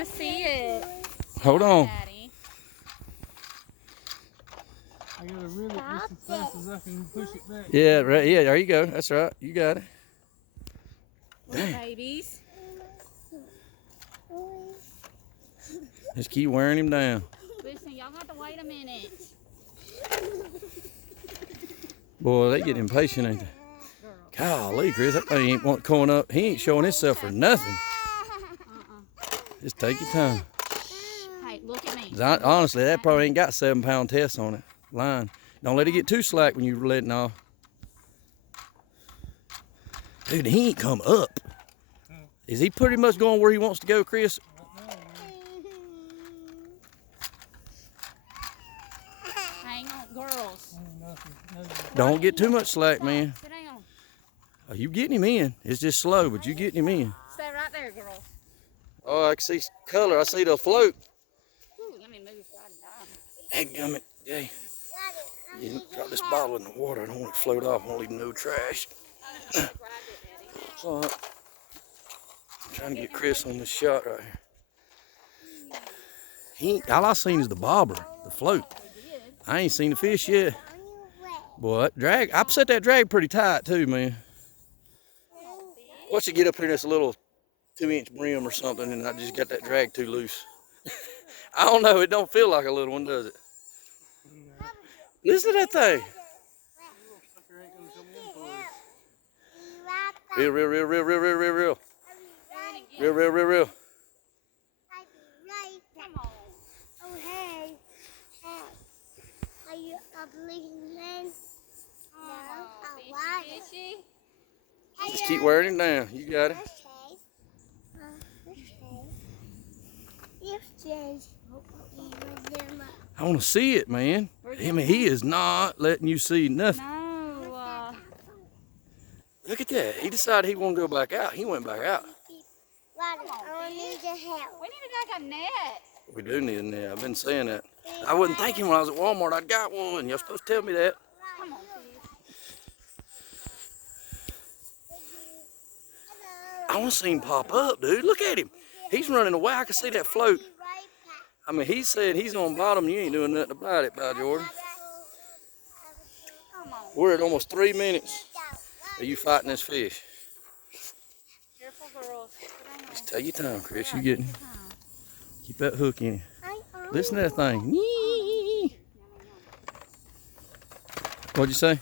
to see it. Hold on. Daddy. I gotta reel it just as fast as I can push it back. Yeah, right. Yeah, there you go. That's right. You got it. Little babies. Just keep wearing him down. Listen, y'all have to wait a minute. Boy, they get impatient, ain't they? Golly, Chris, that thing ain't want coming up. He ain't showing himself for nothing. Just take your time. Hey, look at me. Honestly, that probably ain't got 7-pound tests on it. Line. Don't let it get too slack when you're letting off. Dude, he ain't come up. Is he pretty much going where he wants to go, Chris? Hang on, girls. Don't get too much slack, man. Sit down. Oh, you getting him in. It's just slow, but you getting him in. Stay right there, girls. Oh, I can see color. I see the float. Ooh, let me move so I can Dadgummit, Jay. You drop this bottle in the water. I don't want it to float off. I don't leave no trash. So, I'm trying to get Chris on this shot right here. All I seen is the bobber, the float. I ain't seen the fish yet. Boy, that drag, I set that drag pretty tight too, man. Once you get up here, that's a little 2-inch brim or something, and I just got that drag too loose. I don't know, it don't feel like a little one, does it? Listen to that thing. Real, real, real, real, real, real, real, real. Real, real, real, real. Oh, hey. Are you a bleeding man? No. Fishy. Just keep wearing it down. You got it. I want to see it, man. I mean, he is not letting you see nothing. No. Look at that. He decided he won't go back out. He went back out. I need your help. We need like a net. We do need a net. I've been saying that. I wasn't thinking when I was at Walmart I'd got one. You're supposed to tell me that. Come on, I want to see him pop up, dude. Look at him. He's running away. I can see that float. I mean, he said he's on bottom. You ain't doing nothing about it, by Jordan. We're at almost 3 minutes of you fighting this fish. Careful, girls. Just take your time, Chris. You getting? Keep that hook in. Listen to that thing. What'd you say?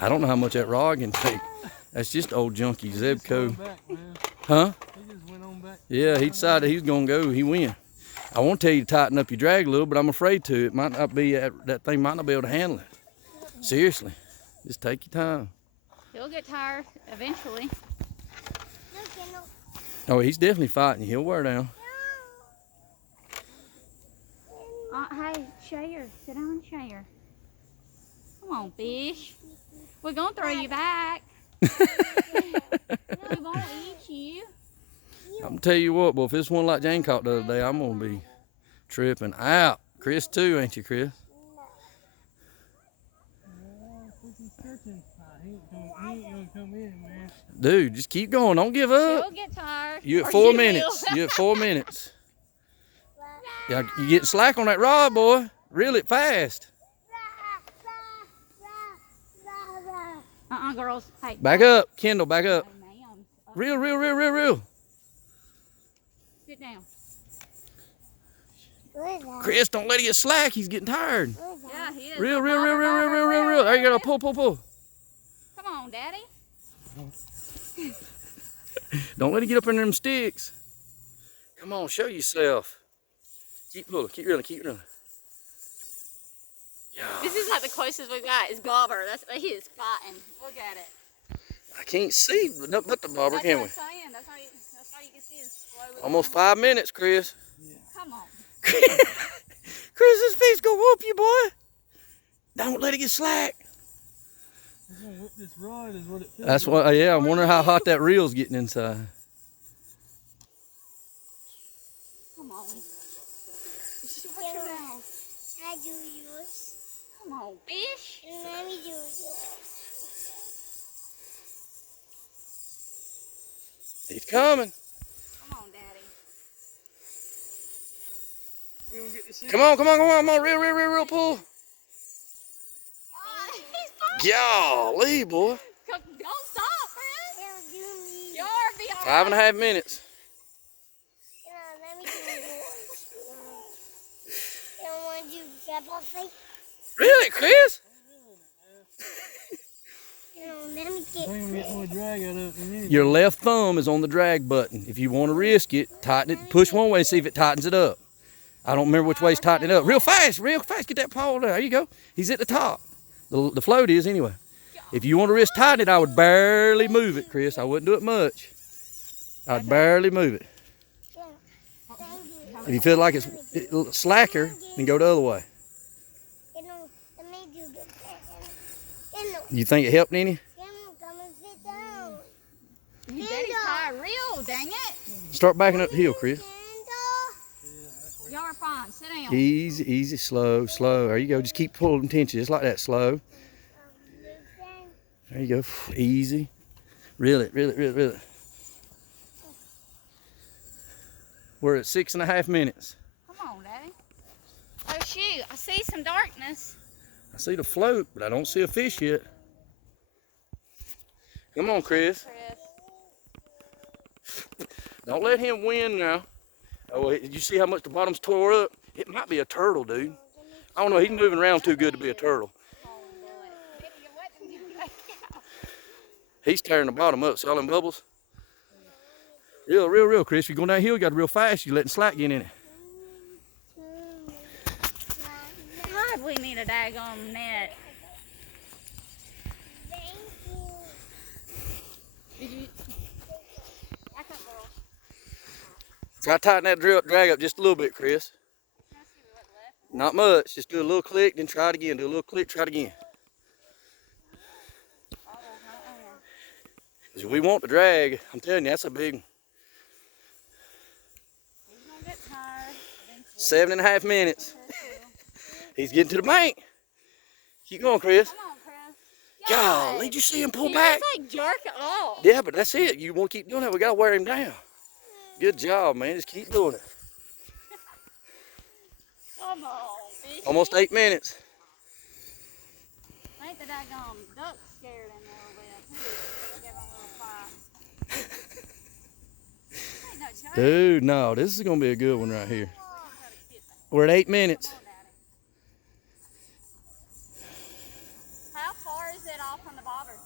I don't know how much that rod can take. That's just old junkie Zebco. Huh? He just went on back. Yeah, he decided he was gonna go. He went. I want to tell you to tighten up your drag a little, but I'm afraid to. It might not be that thing might not be able to handle it. Seriously, just take your time. He'll get tired eventually. Oh, he's definitely fighting you. He'll wear down. Hey, Shayer, sit down and share. Come on, fish. We're gonna throw you back. We won't eat you. I'm gonna tell you what, boy, if it's one like Jane caught the other day, I'm gonna be tripping out. Chris too, ain't you, Chris? He ain't gonna come in, man. Dude, just keep going. Don't give up. He'll get tired. You at Or 4 you minutes. will. You at 4 minutes. Yeah, you get slack on that rod, boy. Reel it fast. Girls. Hey. Back up, Kendall. Back up. Oh, ma'am. Reel, reel, reel, reel, reel. Sit down. Chris, don't let it get slack. He's getting tired. Yeah, he is. Reel, reel, reel, reel, reel, reel, reel, reel. There you go. Pull, pull, pull. Come on, Daddy. Don't let it get up in them sticks. Come on, show yourself. Keep pulling. Keep reeling. Keep reeling. Yeah. This is like the closest we've got is bobber. He is fighting. Look at it. I can't see but the bobber, That's can what we? I'm saying. That's how you can see his slow. Almost 5 minutes, Chris. Come on. Chris, this fish gonna whoop you, boy. Don't let it get slack. He's gonna whip this rod is what it feels That's like. what, yeah, I'm wondering how hot that reel's getting inside. Come on. I do yours. Come on, fish. Let me do yours. coming. Come on, Daddy. We gonna get this in. Come on, come on, come on, come on. Real pull. Oh, he's fine. Golly, boy. Don't stop, Chris. It'll do me. You'll be all right. 5.5 minutes. Let me do yours. You don't want to do double face? Really, Chris? Let me I think I'm getting more drag out of it than anything. Your left thumb is on the drag button. If you want to risk it, tighten it, push one way and see if it tightens it up. I don't remember which way's tightening it up. Real fast. Get that paw there. There you go. He's at the top. The float is anyway. If you want to risk tighten it, I would barely move it, Chris. I wouldn't do it much. I'd barely move it. If you feel like it's slacker, then go the other way. Let me do this. You think it helped any? Come and sit down. Daddy's tired real, dang it. Start backing up the hill, Chris. Y'all are fine. Sit down. Easy, slow. There you go. Just keep pulling tension, just like that, slow. There you go. Easy. Reel it. We're at 6.5 minutes. Come on, Daddy. Oh, shoot. I see some darkness. I see the float, but I don't see a fish yet. Come on, Chris. Don't let him win now. Oh, did you see how much the bottom's tore up? It might be a turtle, dude. I don't know. He's moving around too good to be a turtle. He's tearing the bottom up. See all them bubbles? Real, Chris. If you're going downhill, you got to real fast. You're letting slack get in it. God, we need a daggone net. Thank you. Did you? Back up, girl. Try to tighten that drag up just a little bit, Chris. Can I see what left? Not much. Just do a little click, then try it again. Do a little click, try it again. If we want the drag, I'm telling you, that's a big one. He's gonna get tired eventually. 7.5 minutes. He's getting to the bank. Keep going, Chris. Come on, Chris. Golly, did you see him pull He back? just like jerk off. Yeah, but that's it. You want to keep doing that. We got to wear him down. Good job, man. Just keep doing it. Come on, fishy. Almost 8 minutes. Ain't the daggone duck scared in there a little bit, too. They give him a little fight. Ain't no joke. Dude, no, this is going to be a good one right here. We're at 8 minutes. How far is it off from the bobber?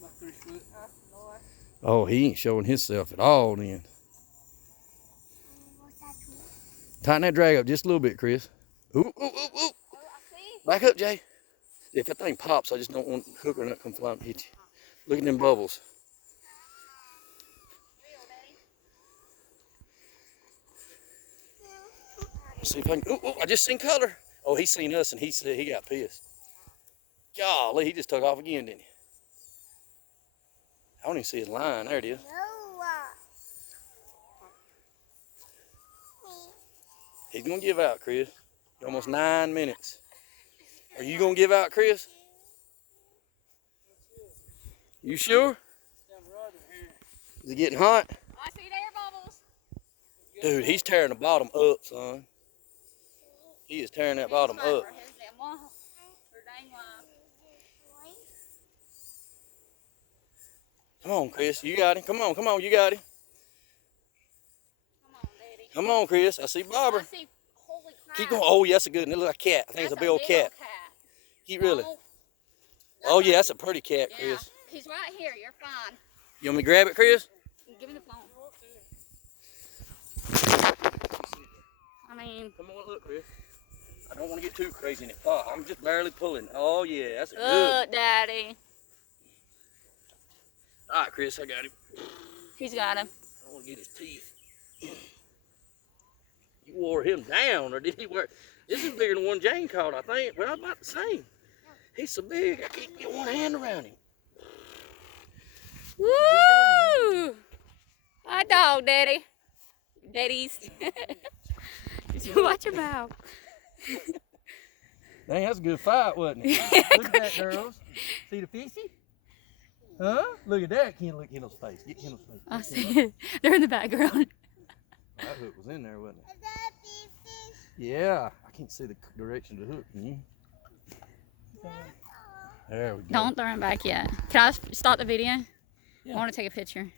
About 3 foot. Oh, Lord. Oh, he ain't showing himself at all then. Tighten that drag up just a little bit, Chris. Ooh. Oh, I see. Back up, Jay. If that thing pops, I just don't want the hooker not come flying and hit you. Look at them bubbles. See if I can. Ooh, I just seen color. Oh, he seen us and he said he got pissed. Golly, he just took off again, didn't he? I don't even see his line. There it is. No. He's gonna give out, Chris. Almost 9 minutes. Are you gonna give out, Chris? You sure? Is it getting hot? I see there bubbles. Dude, he's tearing the bottom up, son. He is tearing that bottom up. Come on, Chris. You got him. Come on. You got him. Come on, Daddy. Come on, Chris. I see Bobber. I see, holy crap. Keep going. Oh, yeah, that's a good one. It looks like a cat. I think it's a big old cat. Keep really. No, Oh, yeah, that's a pretty cat, yeah, Chris. he's right here. You're fine. You want me to grab it, Chris? Give me the phone. I mean, Come on, look, Chris. I don't want to get too crazy in it. I'm just barely pulling. Oh, yeah, that's a good one. good, Daddy. All right, Chris, I got him. He's got him. I want to get his teeth. You wore him down, or did he wear? This is bigger than one Jane caught, I think. Well, about the same. He's so big, I can't get one hand around him. Woo! Hot dog, Daddy. Daddies. Watch your mouth. Dang, that's a good fight, wasn't it? Look at that, girls. See the fishy? Huh? Look at that. Look at Kendall's face. Get Kendall's face. I see it. They're in the background. That hook was in there, wasn't it? Is that a big fish? Yeah. I can't see the direction of the hook, can you? There we go. Don't throw him back yet. Can I stop the video? Yeah. I want to take a picture.